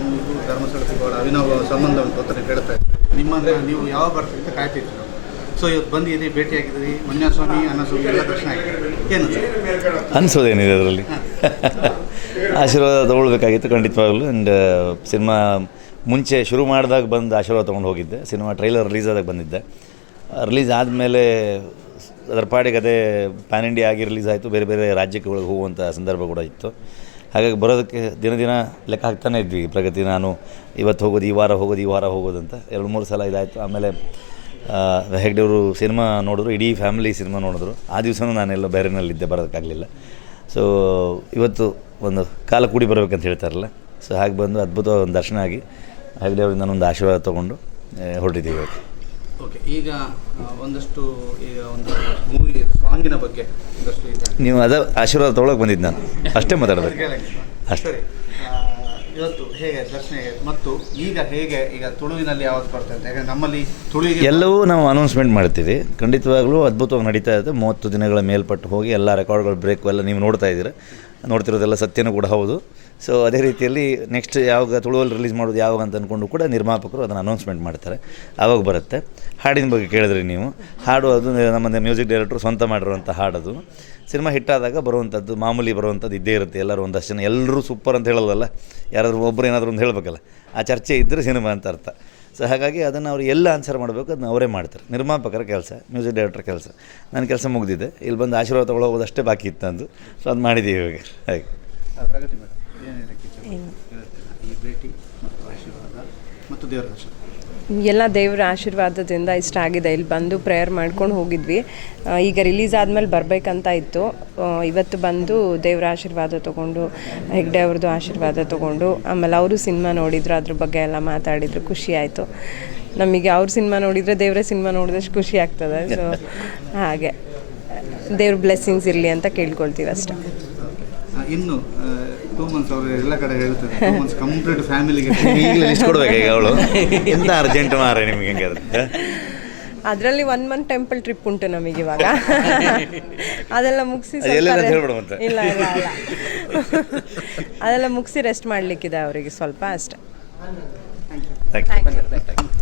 ಮೂರು ಧರ್ಮಸ್ಥಳಕ್ಕೆ ಅವಿನಾವ ಸಂಬಂಧ ಉಂಟು ಅಂತ ಹೇಳ್ತಾ ಇದ್ದೀವಿ. ನಿಮ್ಮನ್ನು ನೀವು ಯಾವಾಗ ಬರ್ತೀವಿ ಅಂತ ಕಾಯ್ತಿದ್ರು. ಸೊ ಇವತ್ತು ಬಂದಿದ್ದೀರಿ, ಭೇಟಿಯಾಗಿದ್ದೀರಿ, ಮಂಜುನಾಥಸ್ವಾಮಿ ಅನ್ನಸ್ವಾಮಿ ಎಲ್ಲ ದರ್ಶನ ಆಗಿದೆ. ಏನು ಅನಿಸೋದೇನಿದೆ ಅದರಲ್ಲಿ? ಆಶೀರ್ವಾದ ತೊಗೊಳ್ಬೇಕಾಗಿತ್ತು ಖಂಡಿತವಾಗಲೂ. ಆ್ಯಂಡ್ ಸಿನಿಮಾ ಮುಂಚೆ ಶುರು ಮಾಡಿದಾಗ ಬಂದು ಆಶೀರ್ವಾದ ತೊಗೊಂಡು ಹೋಗಿದ್ದೆ. ಸಿನಿಮಾ ಟ್ರೈಲರ್ ರಿಲೀಸ್ ಆದಾಗ ಬಂದಿದ್ದೆ. ರಿಲೀಸ್ ಆದಮೇಲೆ ಅದರ ಪಾಡಿಗೆ ಅದೇ ಪ್ಯಾನ್ ಇಂಡಿಯಾ ಆಗಿ ರಿಲೀಸ್ ಆಯಿತು. ಬೇರೆ ಬೇರೆ ರಾಜ್ಯಕ್ಕೆ ಹೋಗುವಂಥ ಸಂದರ್ಭ ಕೂಡ ಇತ್ತು. ಹಾಗಾಗಿ ಬರೋದಕ್ಕೆ ದಿನ ದಿನ ಲೆಕ್ಕ ಹಾಕ್ತಾನೆ ಇದ್ವಿ. ಪ್ರಗತಿ ನಾನು ಇವತ್ತು ಹೋಗೋದು, ಈ ವಾರ ಹೋಗೋದು, ಈ ವಾರ ಹೋಗೋದಂತ 2-3 ಸಲ ಇದಾಯಿತು. ಆಮೇಲೆ ಹೆಗ್ಡೆಯವರು ಸಿನಿಮಾ ನೋಡಿದ್ರು, ಇಡೀ ಫ್ಯಾಮಿಲಿ ಸಿನಿಮಾ ನೋಡಿದ್ರು. ಆ ದಿವಸನೂ ನಾನೆಲ್ಲ ಬೇರೆನಲ್ಲಿದ್ದೆ, ಬರೋದಕ್ಕಾಗಲಿಲ್ಲ. ಸೊ ಇವತ್ತು ಒಂದು ಕಾಲ ಕೂಡಿ ಬರಬೇಕಂತ ಹೇಳ್ತಾರಲ್ಲ, ಸೊ ಹಾಗೆ ಬಂದು ಅದ್ಭುತವಾದ ಒಂದು ದರ್ಶನ ಆಗಿ ಹೆಗ್ಡೆಯವರಿಂದ ಒಂದು ಆಶೀರ್ವಾದ ತೊಗೊಂಡು ಹೊರಟಿದ್ದೀವಿ ಇವತ್ತು. ಓಕೆ, ಈಗ ಒಂದಷ್ಟು ಈಗ ಒಂದು ಮೂವಿ ಸಾಂಗಿನ ಬಗ್ಗೆ ಒಂದಷ್ಟು ಇದೆ. ನೀವು ಆಶೀರ್ವಾದ ತೊಗೊಳಕ್ಕೆ ಬಂದಿದ್ದು ನಾನು ಅಷ್ಟೇ ಮಾತಾಡೋದು ಅಷ್ಟೇ. ಇವತ್ತು ಹೇಗೆ ದರ್ಶನ ಹೇಗೆ ಮತ್ತು ಈಗ ಹೇಗೆ ಈಗ ತುಳುವಿನಲ್ಲಿ ಯಾವತ್ತು ಬರ್ತದೆ ಅಂತ? ಯಾಕಂದರೆ ನಮ್ಮಲ್ಲಿ ತುಳುವಿಗೆ ಎಲ್ಲವೂ ನಾವು ಅನೌನ್ಸ್ಮೆಂಟ್ ಮಾಡ್ತೀವಿ. ಖಂಡಿತವಾಗ್ಲೂ ಅದ್ಭುತವಾಗಿ ನಡೀತಾ ಇದೆ. 30 ದಿನಗಳ ಮೇಲ್ಪಟ್ಟು ಹೋಗಿ ಎಲ್ಲ ರೆಕಾರ್ಡ್ಗಳು ಬ್ರೇಕು ಎಲ್ಲ ನೀವು ನೋಡ್ತಾ ಇದ್ದೀರ. ನೋಡ್ತಿರೋದೆಲ್ಲ ಸತ್ಯನೂ ಕೂಡ ಹೌದು. ಸೊ ಅದೇ ರೀತಿಯಲ್ಲಿ ನೆಕ್ಸ್ಟ್ ಯಾವಾಗ ತುಳುವಲ್ಲಿ ರಿಲೀಸ್ ಮಾಡೋದು ಯಾವಾಗ ಅಂತ ಅಂದ್ಕೊಂಡು ಕೂಡ ನಿರ್ಮಾಪಕರು ಅದನ್ನು ಅನೌನ್ಸ್ಮೆಂಟ್ ಮಾಡ್ತಾರೆ. ಆವಾಗ ಬರುತ್ತೆ. ಹಾಡಿನ ಬಗ್ಗೆ ಕೇಳಿದ್ರಿ ನೀವು. ಹಾಡು ಅದು ನಮ್ಮ ಮ್ಯೂಸಿಕ್ ಡೈರೆಕ್ಟ್ರು ಸ್ವಂತ ಮಾಡಿರುವಂಥ ಹಾಡೋದು. ಸಿನಿಮಾ ಹಿಟ್ಟಾದಾಗ ಬರುವಂಥದ್ದು ಮಾಮೂಲಿ ಬರುವಂಥದ್ದು ಇದ್ದೇ ಇರುತ್ತೆ. ಎಲ್ಲರೂ ಒಂದಷ್ಟು ಜನ ಎಲ್ಲರೂ ಸೂಪರ್ ಅಂತ ಹೇಳೋದಲ್ಲ, ಯಾರಾದರೂ ಒಬ್ಬರು ಏನಾದರೂ ಒಂದು ಹೇಳಬೇಕಲ್ಲ. ಆ ಚರ್ಚೆ ಇದ್ದರೆ ಸಿನಿಮಾ ಅಂತ ಅರ್ಥ. ಸೊ ಹಾಗಾಗಿ ಅದನ್ನು ಅವರು ಎಲ್ಲ ಆನ್ಸರ್ ಮಾಡಬೇಕು, ಅದನ್ನ ಅವರೇ ಮಾಡ್ತಾರೆ. ನಿರ್ಮಾಪಕರ ಕೆಲಸ, ಮ್ಯೂಸಿಕ್ ಡೈರೆಕ್ಟರ್ ಕೆಲಸ. ನನ್ನ ಕೆಲಸ ಮುಗಿದಿದೆ. ಇಲ್ಲಿ ಬಂದು ಆಶೀರ್ವಾದ ತೊಗೊಳ್ಳೋದಷ್ಟೇ ಬಾಕಿ ಇತ್ತು ಅಂದು. ಸೊ ಅದು ಮಾಡಿದ್ದೀವಿ ಇವಾಗ. ಹಾಗೆ ಪ್ರಗತಿ ಮೇಡಮ್ ಏನು ಹೇಳಕ್ಕೆ ಈ ಭೇಟಿ ಮತ್ತು ಆಶೀರ್ವಾದ ಮತ್ತು ದೇವರ ದರ್ಶನ ಎಲ್ಲ ದೇವರ ಆಶೀರ್ವಾದದಿಂದ ಇಷ್ಟ ಆಗಿದೆ. ಇಲ್ಲಿ ಬಂದು ಪ್ರೇಯರ್ ಮಾಡ್ಕೊಂಡು ಹೋಗಿದ್ವಿ. ಈಗ ರಿಲೀಸ್ ಆದಮೇಲೆ ಬರಬೇಕಂತ ಇತ್ತು. ಇವತ್ತು ಬಂದು ದೇವರ ಆಶೀರ್ವಾದ ತೊಗೊಂಡು, ಹೆಗ್ಡೆ ಅವ್ರದ್ದು ಆಶೀರ್ವಾದ ತೊಗೊಂಡು, ಆಮೇಲೆ ಅವರು ಸಿನಿಮಾ ನೋಡಿದ್ರು, ಅದ್ರ ಬಗ್ಗೆ ಎಲ್ಲ ಮಾತಾಡಿದರು. ಖುಷಿ ಆಯಿತು ನಮಗೆ. ಅವ್ರ ಸಿನಿಮಾ ನೋಡಿದರೆ ದೇವರ ಸಿನಿಮಾ ನೋಡಿದಷ್ಟು ಖುಷಿ ಆಗ್ತದೆ. ಸೊ ಹಾಗೆ ದೇವ್ರ ಬ್ಲೆಸ್ಸಿಂಗ್ಸ್ ಇರಲಿ ಅಂತ ಕೇಳ್ಕೊಳ್ತೀವಿ ಅಷ್ಟೇ. ಇನ್ನು 2 ಮಂತ್ಸ್ ಅವರು ಎಲ್ಲ ಕಡೆ ಹೇಳ್ತಾರೆ 2 ಮಂತ್ಸ್ ಕಂಪ್ಲೀಟ್ ಫ್ಯಾಮಿಲಿಗೆ ಈಗಲೇ ಲಿಸ್ಟ್ ಕೊಡ್ಬೇಕು. ಈಗ ಅವಳು ಎಂತ ಅರ್ಜೆಂಟ್ ಮಾರೆ ನಿಮಗೆ ಹೆಂಗೆ ಅದರಲ್ಲಿ 1 ಮಂತ್ ಟೆಂಪಲ್ ಟ್ರಿಪ್ ಉಂಟು ನಮಗೆ ಇವಾಗ. ಅದೆಲ್ಲ ಮುಗಿಸಿ ಇಲ್ಲ ಅದೆಲ್ಲ ಮುಗಿಸಿ ರೆಸ್ಟ್ ಮಾಡಲಿಕ್ಕಿದೆ ಅವರಿಗೆ ಸ್ವಲ್ಪ ಅಷ್ಟೇ. Thank you.